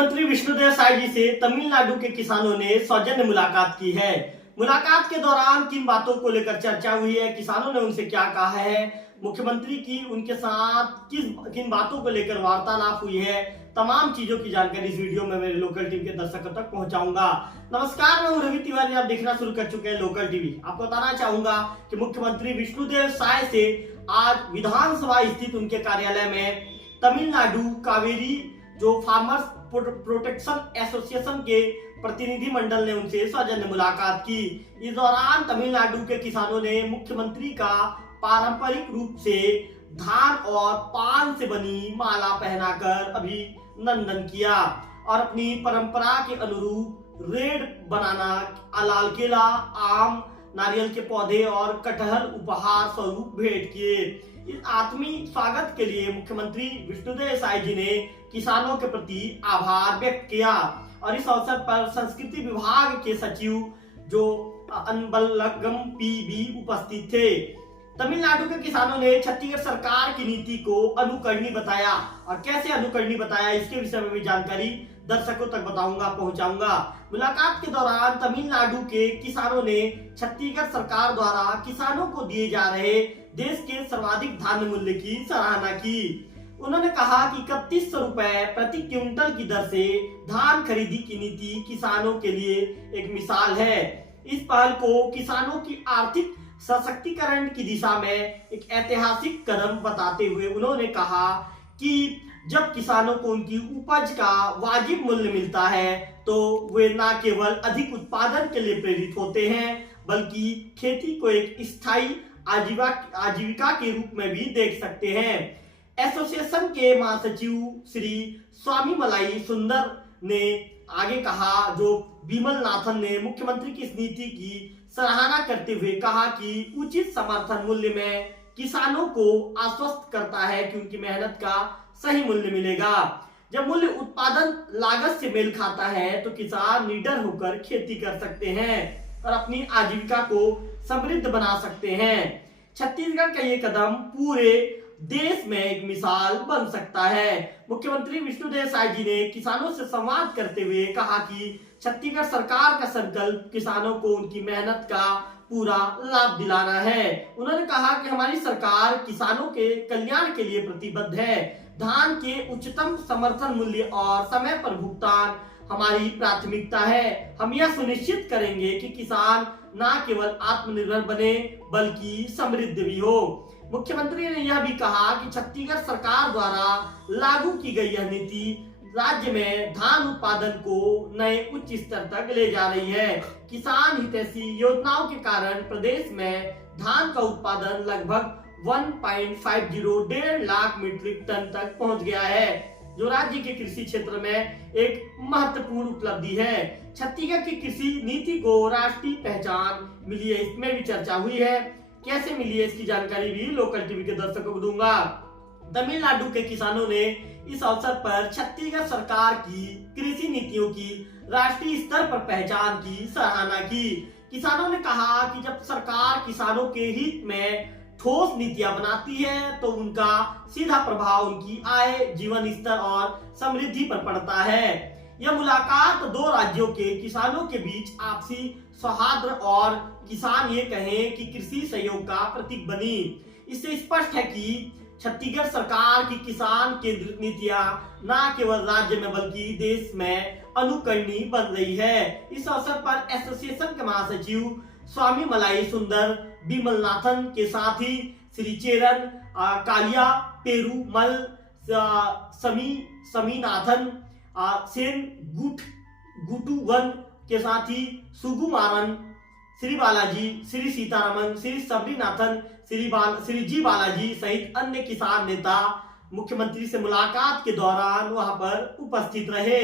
मुख्यमंत्री विष्णुदेव साय जी से तमिलनाडु के किसानों ने सौजन्य मुलाकात की है। मुलाकात के दौरान किन बातों को लेकर चर्चा हुई है, किसानों ने उनसे क्या कहा है, मुख्यमंत्री की उनके साथ किन बातों को लेकर वार्तालाप हुई है, तमाम चीजों की जानकारी इस वीडियो में मेरे लोकल टीवी के दर्शकों तक पहुंचाऊंगा। नमस्कार, मैं हूं रवि तिवारी, आप देखना शुरू कर चुके हैं लोकल टीवी। आपको बताना चाहूंगा कि मुख्यमंत्री विष्णुदेव साय से आज विधानसभा स्थित उनके कार्यालय में तमिलनाडु कावेरी जो फार्मर्स प्रोटेक्शन एसोसिएशन के प्रतिनिधि मंडल ने उनसे सौजन्य मुलाकात की। इस दौरान तमिलनाडु के किसानों ने मुख्यमंत्री का पारंपरिक रूप से धान और पान से बनी माला पहनाकर अभिनंदन किया और अपनी परंपरा के अनुरूप रेड बनाना, लाल केला, आम, नारियल के पौधे और कटहल उपहार स्वरूप भेंट किए। इस आत्मीय स्वागत के लिए मुख्यमंत्री विष्णुदेव साय जी ने किसानों के प्रति आभार व्यक्त किया और इस अवसर पर संस्कृति विभाग के सचिव जो अनबलगम पी भी उपस्थित थे। तमिलनाडु के किसानों ने छत्तीसगढ़ सरकार की नीति को अनुकरणीय बताया और कैसे अनुकरणीय बताया इसके विषय में भी जानकारी दर्शकों तक पहुंचाऊंगा। मुलाकात के दौरान तमिलनाडु के किसानों ने छत्तीसगढ़ सरकार द्वारा किसानों को दिए जा रहे देश के सर्वाधिक धान्य मूल्य की सराहना की। उन्होंने कहा कि 3100 रुपए प्रति क्विंटल की दर से धान खरीदी की नीति किसानों के लिए एक मिसाल है। इस पहल को किसानों की आर्थिक सशक्तिकरण की दिशा में एक ऐतिहासिक कदम बताते हुए उन्होंने कहा कि जब किसानों को उनकी उपज का वाजिब मूल्य मिलता है तो वे न केवल अधिक उत्पादन के लिए प्रेरित होते हैं बल्कि खेती को एक स्थायी आजीविका के रूप में भी देख सकते हैं। एसोसिएशन के महासचिव श्री स्वामी मलाई सुंदर ने आगे कहा, जो बिमल नाथन ने मुख्यमंत्री की इस नीति की सराहना करते हुए कहा कि उचित समर्थन मूल्य में किसानों को आश्वस्त करता है कि उनकी मेहनत का सही मूल्य मिलेगा। जब मूल्य उत्पादन लागत से मेल खाता है तो किसान निडर होकर खेती कर सकते हैं और अपनी आजीविका को समृद्ध बना सकते हैं। छत्तीसगढ़ का ये कदम पूरे देश में एक मिसाल बन सकता है। मुख्यमंत्री विष्णुदेव साय जी ने किसानों से संवाद करते हुए कहा कि छत्तीसगढ़ सरकार का संकल्प किसानों को उनकी मेहनत का पूरा लाभ दिलाना है। उन्होंने कहा कि हमारी सरकार किसानों के कल्याण के लिए प्रतिबद्ध है। धान के उच्चतम समर्थन मूल्य और समय पर भुगतान हमारी प्राथमिकता है। हम यह सुनिश्चित करेंगे कि किसान न केवल आत्मनिर्भर बने बल्कि समृद्ध भी हो। मुख्यमंत्री ने यह भी कहा कि छत्तीसगढ़ सरकार द्वारा लागू की गई यह नीति राज्य में धान उत्पादन को नए उच्च स्तर तक ले जा रही है। किसान हितैषी योजनाओं के कारण प्रदेश में धान का उत्पादन लगभग 1.50 लाख मीट्रिक टन तक पहुंच गया है, जो राज्य के कृषि क्षेत्र में एक महत्वपूर्ण उपलब्धि है। छत्तीसगढ़ की कृषि नीति को राष्ट्रीय पहचान मिली है, इसमें भी चर्चा हुई है। कैसे मिली है इसकी जानकारी भी लोकल टीवी के दर्शकों को दूंगा। तमिलनाडु के किसानों ने इस अवसर पर छत्तीसगढ़ सरकार की कृषि नीतियों की राष्ट्रीय स्तर पर पहचान की सराहना की। किसानों ने कहा कि जब सरकार किसानों के हित में ठोस नीतियां बनाती है तो उनका सीधा प्रभाव उनकी आय, जीवन स्तर और समृद्धि पर पड़ता है। यह मुलाकात दो राज्यों के किसानों के बीच आपसी सौहार्द और किसान ये कहें कि कृषि सहयोग का प्रतीक बनी। इससे स्पष्ट है कि छत्तीसगढ़ सरकार की किसान केंद्रित नीतियां न केवल राज्य में बल्कि देश में अनुकरणीय बन रही है। इस अवसर पर एसोसिएशन के महासचिव स्वामी मलाई सुंदर बिमल नाथन के साथ ही श्री चेरन कालिया, पेरूमल, समीनाथन, सेन गुटुवन के साथ ही सुगुमारन, श्री बालाजी, श्री सीतारमन, श्री सबरीनाथन, श्री जी बालाजी सहित अन्य किसान नेता मुख्यमंत्री से मुलाकात के दौरान वहां पर उपस्थित रहे।